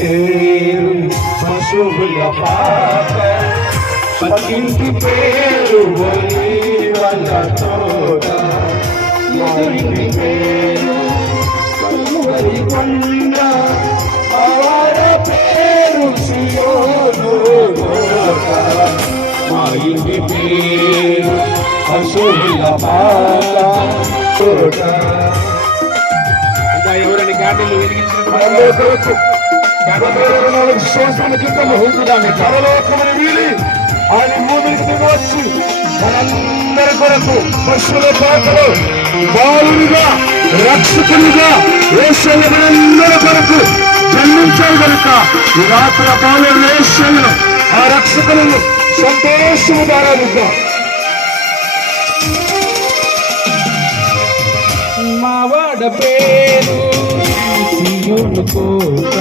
పేరు పశువుల పాక, పక్కింటి పేరు ఒలీవల తోట, ఎదురింటి పేరు కలువరి కొండ, ఆవాడ పేరు సియోను కోట, మా ఇంటి పేరు పశువుల పాక తోట. ఇంకా ఎవరైనా క్యాండిల్ వెలిగించిన సంవత్సరాల క్రితం పరలోకమని వీడి ఆయన భూమికి వచ్చి మనందరి కొరకు పశువుల పాకలో బాలునిగా రక్షకునిగా యేసయ్య మనందరి కొరకు జన్మించారు కనుక ఈ రాత్రి బాలు యేసయ్యను ఆ రక్షకులను సంతోషము దారాలుగా మావాడ పేరు సియోను కోట.